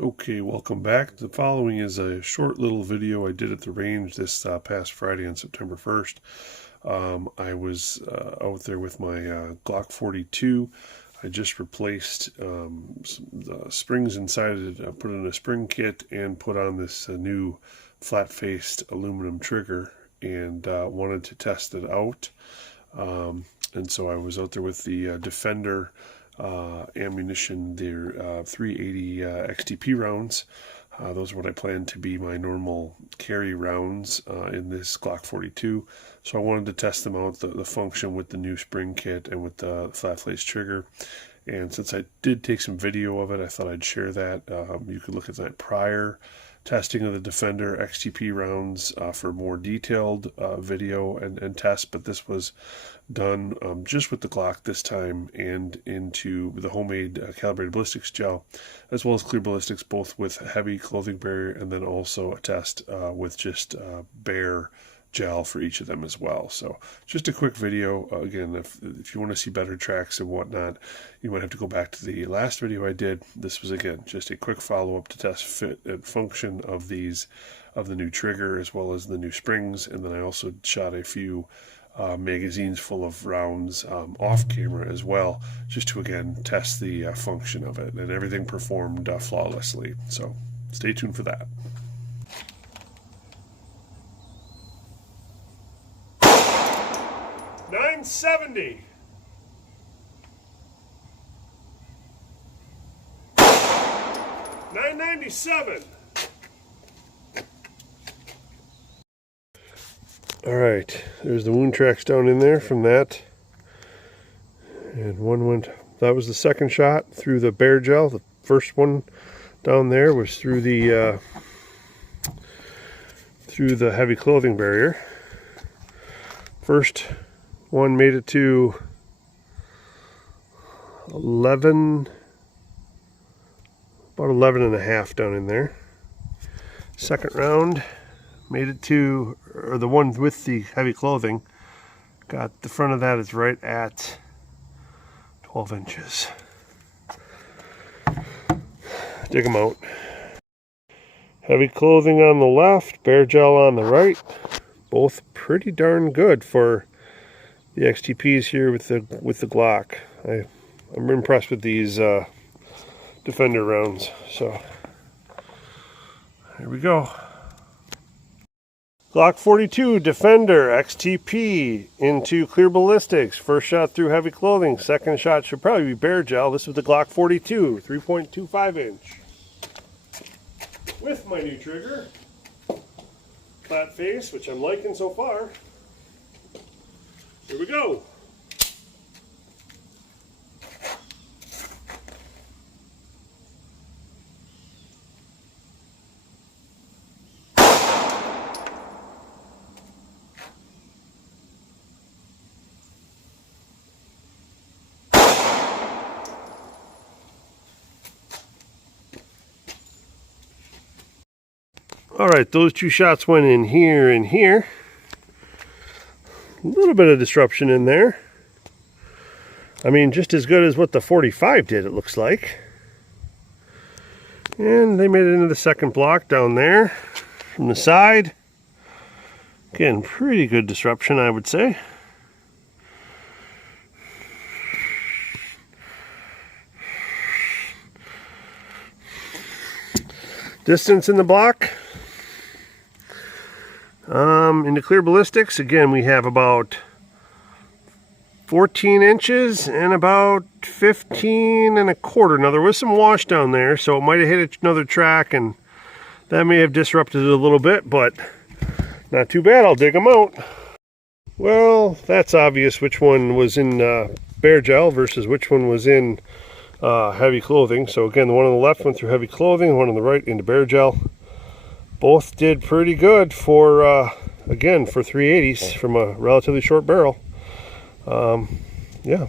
Okay, welcome back. The following is a short little video I did at the range this past Friday on September 1st. I was out there with my Glock 42. I just replaced the springs inside it, put in a spring kit, and put on this new flat-faced aluminum trigger, and wanted to test it out. And so I was out there with the Defender ammunition, their 380 XTP rounds. Those are what I plan to be my normal carry rounds in this Glock 42. So I wanted to test them out, the function with the new spring kit and with the flat-face trigger. And since I did take some video of it, I thought I'd share that. You could look at that prior testing of the Defender XTP rounds for more detailed video and test, but this was done just with the Glock this time and into the homemade calibrated ballistics gel, as well as clear ballistics, both with heavy clothing barrier and then also a test with just bare gel for each of them as well. So just a quick video. Again, if you want to see better tracks and whatnot, you might have to go back to the last video I did. This was, again, just a quick follow-up to test fit and function of the new trigger as well as the new springs. And then I also shot a few magazines full of rounds off camera as well, just to again test the function of it, and everything performed flawlessly. So stay tuned for that. $970. $997. All right, there's the wound tracks down in there from that, and one went. That was the second shot through the bare gel. The first one down there was through the heavy clothing barrier. First one made it to 11, about 11 and a half down in there. Second round made it to, or the one with the heavy clothing, got the front of that is right at 12 inches. Dig them out. Heavy clothing on the left, bare gel on the right. Both pretty darn good for the XTPs here with the Glock. I'm impressed with these Defender rounds. So here we go. Glock 42 Defender XTP into clear ballistics. First shot through heavy clothing. Second shot should probably be bare gel. This was the Glock 42, 3.25 inch. With my new trigger. Flat face, which I'm liking so far. Here we go. All right, those two shots went in here and here. A little bit of disruption in there. I mean, just as good as what the 45 did, it looks like. And they made it into the second block down there from the side. Again, pretty good disruption, I would say. Distance in the block. Into clear ballistics, again, we have about 14 inches and about 15 and a quarter. Now, there was some wash down there, so it might have hit another track, and that may have disrupted it a little bit, but not too bad. I'll dig them out. Well, that's obvious which one was in bare gel versus which one was in heavy clothing. So again, the one on the left went through heavy clothing, the one on the right into bare gel. Both did pretty good for, again, for 380s from a relatively short barrel. Yeah.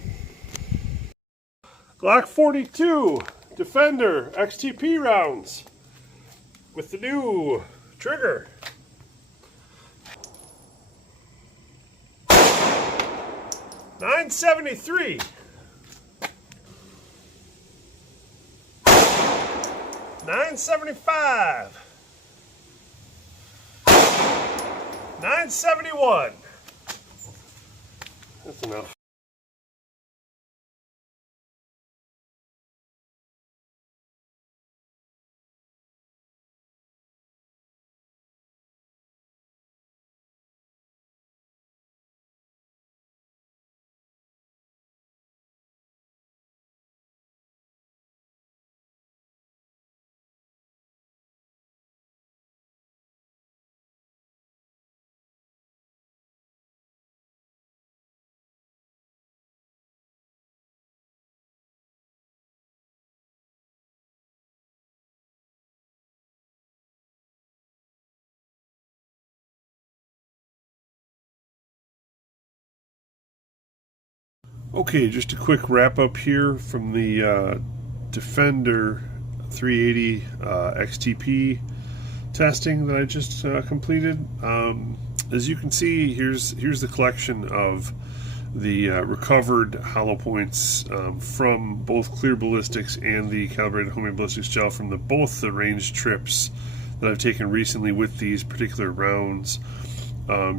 Glock 42 Defender XTP rounds with the new trigger. $973. 975. 971. That's enough. Okay, just a quick wrap up here from the Defender 380 XTP testing that I just completed. As you can see, here's the collection of the recovered hollow points from both clear ballistics and the calibrated homemade ballistics gel from both the range trips that I've taken recently with these particular rounds.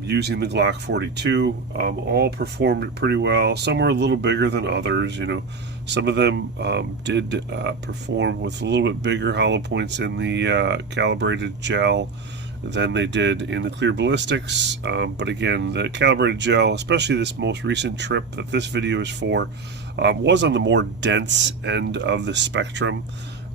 Using the Glock 42, all performed pretty well. Some were a little bigger than others. You know, some of them did perform with a little bit bigger hollow points in the calibrated gel than they did in the clear ballistics. But again, the calibrated gel, especially this most recent trip that this video is for, was on the more dense end of the spectrum.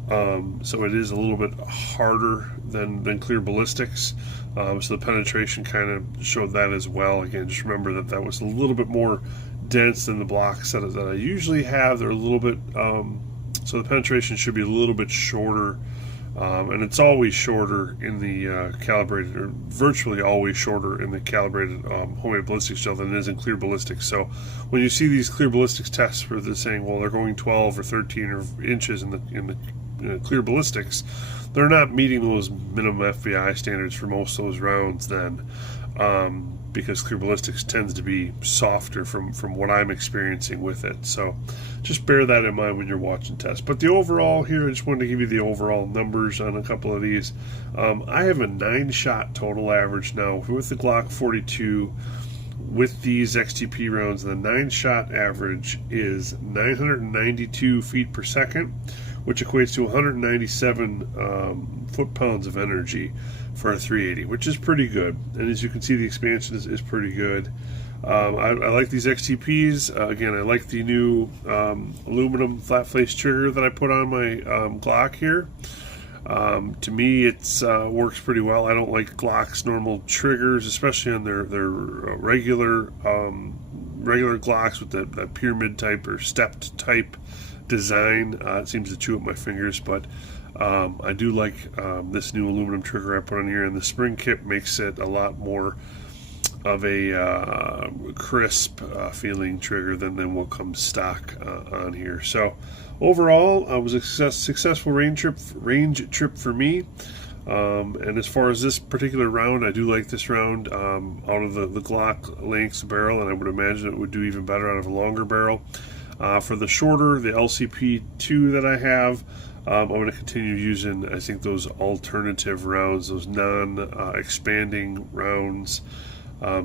So it is a little bit harder than clear ballistics. So the penetration kind of showed that as well. Again, just remember that that was a little bit more dense than the blocks that I usually have. They're a little bit, so the penetration should be a little bit shorter. And it's always shorter in the calibrated, or virtually always shorter in the calibrated homemade ballistics gel than it is in clear ballistics. So when you see these clear ballistics tests where they're saying, well, they're going 12 or 13 inches in the clear ballistics, they're not meeting those minimum FBI standards for most of those rounds then, because clear ballistics tends to be softer from what I'm experiencing with it. So just bear that in mind when you're watching tests. But the overall here, I just wanted to give you the overall numbers on a couple of these. I have a 9-shot total average now with the Glock 42 with these XTP rounds. The 9-shot average is 992 feet per second, which equates to 197 foot-pounds of energy for a 380, which is pretty good. And as you can see, the expansion is pretty good. I like these XTPs. Again, I like the new aluminum flat-face trigger that I put on my Glock here. To me, it's works pretty well. I don't like Glock's normal triggers, especially on their regular Glocks with that pyramid type or stepped type design. It seems to chew up my fingers, but I do like this new aluminum trigger I put on here, and the spring kit makes it a lot more of a crisp feeling trigger than will come stock on here. So overall, it was a successful range trip for me. And as far as this particular round, I do like this round out of the Glock lengths barrel, and I would imagine it would do even better out of a longer barrel. For the shorter, the LCP2 that I have, I'm going to continue using, I think, those alternative rounds, those non-expanding rounds.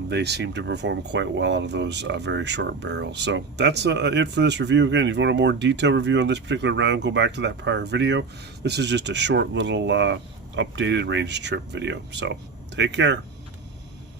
They seem to perform quite well out of those very short barrels. So that's it for this review. Again, if you want a more detailed review on this particular round, go back to that prior video. This is just a short little updated range trip video. So take care.